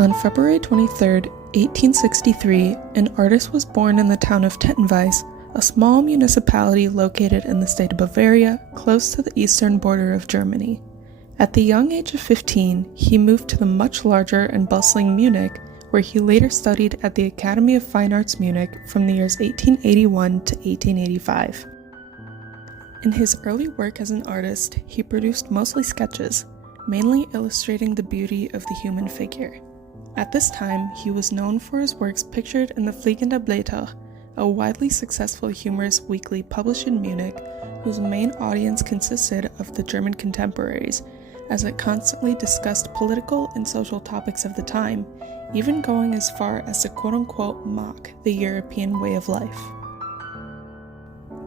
On February 23, 1863, an artist was born in the town of Tettenweiss, a small municipality located in the state of Bavaria, close to the eastern border of Germany. At the young age of 15, he moved to the much larger and bustling Munich, where he later studied at the Academy of Fine Arts Munich from the years 1881 to 1885. In his early work as an artist, he produced mostly sketches, mainly illustrating the beauty of the human figure. At this time, he was known for his works pictured in the Fliegende Blätter, a widely successful humorous weekly published in Munich, whose main audience consisted of the German contemporaries, as it constantly discussed political and social topics of the time, even going as far as to quote-unquote mock the European way of life.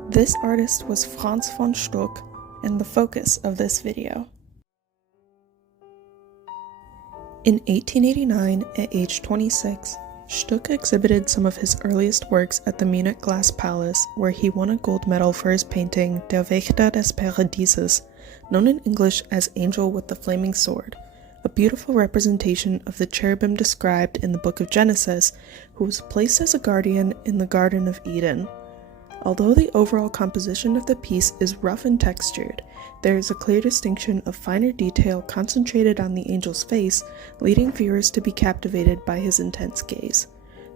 This artist was Franz von Stuck, and the focus of this video. In 1889, at age 26, Stuck exhibited some of his earliest works at the Munich Glass Palace, where he won a gold medal for his painting Der Wächter des Paradieses, known in English as Angel with the Flaming Sword, a beautiful representation of the cherubim described in the Book of Genesis, who was placed as a guardian in the Garden of Eden. Although the overall composition of the piece is rough and textured, there is a clear distinction of finer detail concentrated on the angel's face, leading viewers to be captivated by his intense gaze.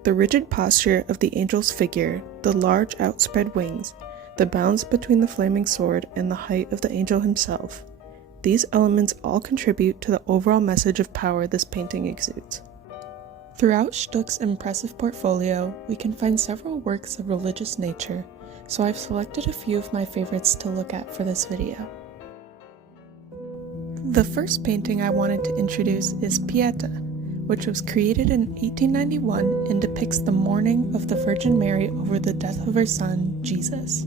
The rigid posture of the angel's figure, the large outspread wings, the bounds between the flaming sword, and the height of the angel himself. These elements all contribute to the overall message of power this painting exudes. Throughout Stuck's impressive portfolio, we can find several works of religious nature, so I've selected a few of my favorites to look at for this video. The first painting I wanted to introduce is Pieta, which was created in 1891 and depicts the mourning of the Virgin Mary over the death of her son, Jesus.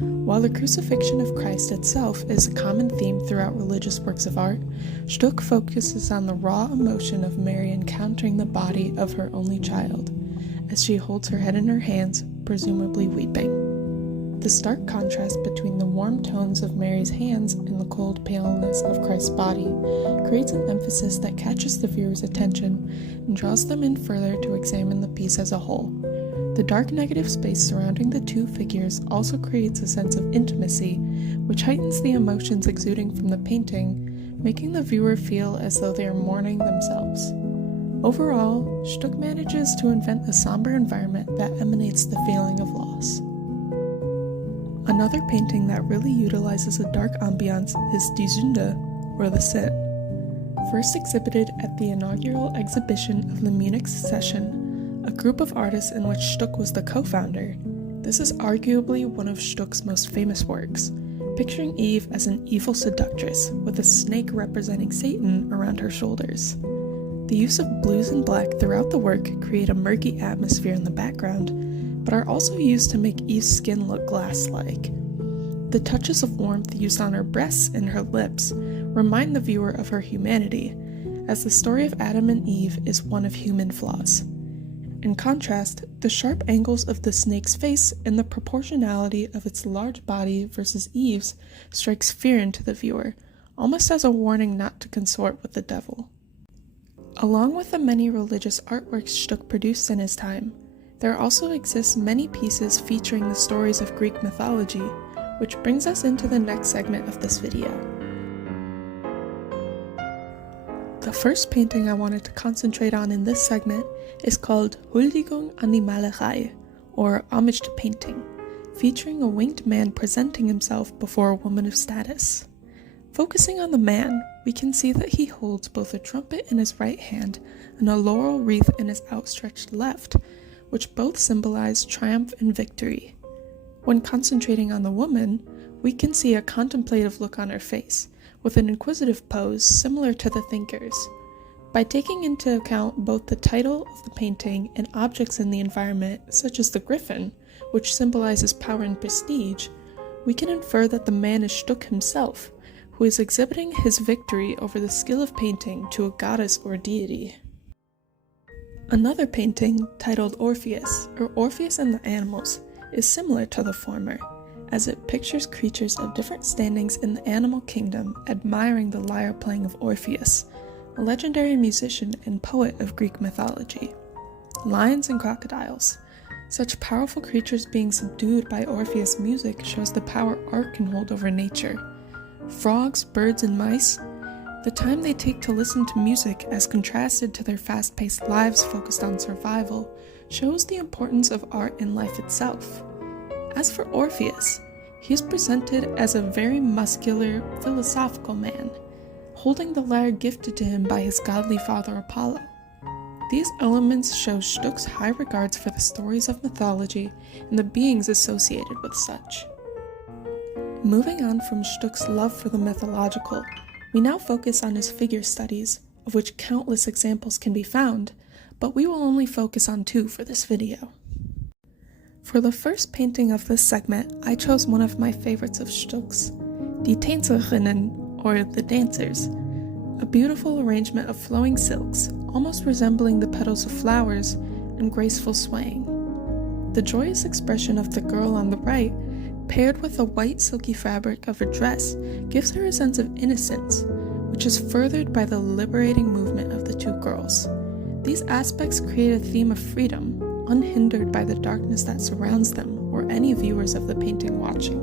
While the crucifixion of Christ itself is a common theme throughout religious works of art, Stuck focuses on the raw emotion of Mary encountering the body of her only child, as she holds her head in her hands, presumably weeping. The stark contrast between the warm tones of Mary's hands and the cold paleness of Christ's body creates an emphasis that catches the viewer's attention and draws them in further to examine the piece as a whole. The dark negative space surrounding the two figures also creates a sense of intimacy, which heightens the emotions exuding from the painting, making the viewer feel as though they are mourning themselves. Overall, Stuck manages to invent a somber environment that emanates the feeling of loss. Another painting that really utilizes a dark ambiance is Die Sünde, or The Sin. First exhibited at the inaugural exhibition of the Munich Session, a group of artists in which Stuck was the co-founder, this is arguably one of Stuck's most famous works, picturing Eve as an evil seductress with a snake representing Satan around her shoulders. The use of blues and black throughout the work create a murky atmosphere in the background, but are also used to make Eve's skin look glass-like. The touches of warmth used on her breasts and her lips remind the viewer of her humanity, as the story of Adam and Eve is one of human flaws. In contrast, the sharp angles of the snake's face and the proportionality of its large body versus Eve's strikes fear into the viewer, almost as a warning not to consort with the devil. Along with the many religious artworks Stuck produced in his time, there also exists many pieces featuring the stories of Greek mythology, which brings us into the next segment of this video. The first painting I wanted to concentrate on in this segment is called Huldigung an die Malerei, or Homage to Painting, featuring a winged man presenting himself before a woman of status. Focusing on the man, we can see that he holds both a trumpet in his right hand and a laurel wreath in his outstretched left, which both symbolize triumph and victory. When concentrating on the woman, we can see a contemplative look on her face, with an inquisitive pose similar to the thinker's. By taking into account both the title of the painting and objects in the environment, such as the griffin, which symbolizes power and prestige, we can infer that the man is Stuck himself, who is exhibiting his victory over the skill of painting to a goddess or deity. Another painting, titled Orpheus, or Orpheus and the Animals, is similar to the former, as it pictures creatures of different standings in the animal kingdom admiring the lyre playing of Orpheus, a legendary musician and poet of Greek mythology. Lions and crocodiles. Such powerful creatures being subdued by Orpheus' music shows the power art can hold over nature. Frogs, birds, and mice. The time they take to listen to music, as contrasted to their fast-paced lives focused on survival, shows the importance of art in life itself. As for Orpheus, he is presented as a very muscular, philosophical man, holding the lyre gifted to him by his godly father Apollo. These elements show Stuck's high regards for the stories of mythology and the beings associated with such. Moving on from Stuck's love for the mythological, we now focus on his figure studies, of which countless examples can be found, but we will only focus on 2 for this video. For the first painting of this segment, I chose one of my favorites of Stuck's, Die Tänzerinnen, or The Dancers, a beautiful arrangement of flowing silks, almost resembling the petals of flowers, and graceful swaying. The joyous expression of the girl on the right, paired with the white silky fabric of her dress, gives her a sense of innocence, which is furthered by the liberating movement of the 2 girls. These aspects create a theme of freedom, unhindered by the darkness that surrounds them or any viewers of the painting watching.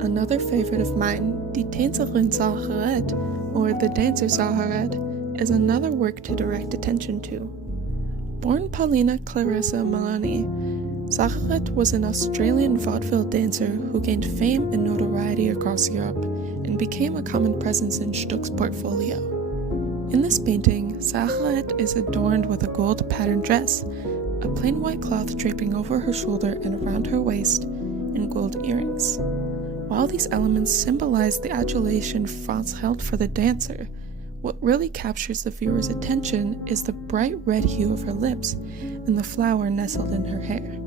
Another favorite of mine, Die Tänzerin Zaharet, or The Dancer Zaharet, is another work to direct attention to. Born Paulina Clarissa Malani, Zaharet was an Australian vaudeville dancer who gained fame and notoriety across Europe and became a common presence in Stuck's portfolio. In this painting, Zaharet is adorned with a gold patterned dress, a plain white cloth draping over her shoulder and around her waist, and gold earrings. While these elements symbolize the adulation Franz held for the dancer, what really captures the viewer's attention is the bright red hue of her lips and the flower nestled in her hair.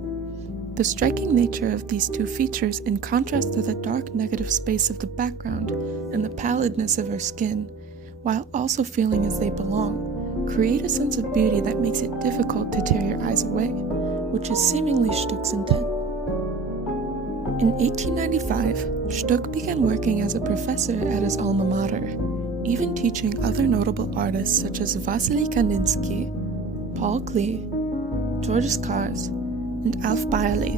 The striking nature of these 2 features, in contrast to the dark negative space of the background and the pallidness of her skin, while also feeling as they belong, create a sense of beauty that makes it difficult to tear your eyes away, which is seemingly Stuck's intent. In 1895, Stuck began working as a professor at his alma mater, even teaching other notable artists such as Vasily Kandinsky, Paul Klee, Georges Cars, and Alf Bailey.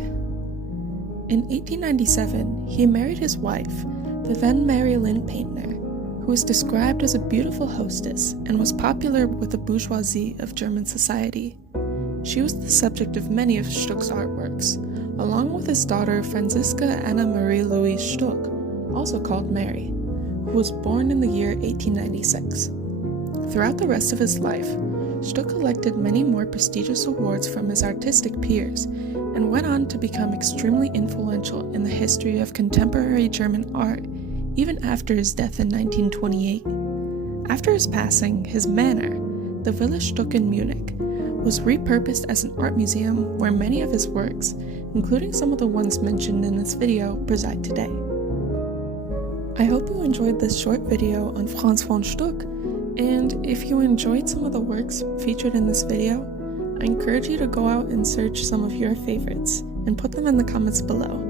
In 1897, he married his wife, the then Mary Lynn Paintner, who was described as a beautiful hostess and was popular with the bourgeoisie of German society. She was the subject of many of Stuck's artworks, along with his daughter Franziska Anna Marie Louise Stuck, also called Mary, who was born in the year 1896. Throughout the rest of his life, Stuck collected many more prestigious awards from his artistic peers and went on to become extremely influential in the history of contemporary German art, even after his death in 1928. After his passing, his manor, the Villa Stuck in Munich, was repurposed as an art museum where many of his works, including some of the ones mentioned in this video, preside today. I hope you enjoyed this short video on Franz von Stuck, and if you enjoyed some of the works featured in this video, I encourage you to go out and search some of your favorites and put them in the comments below.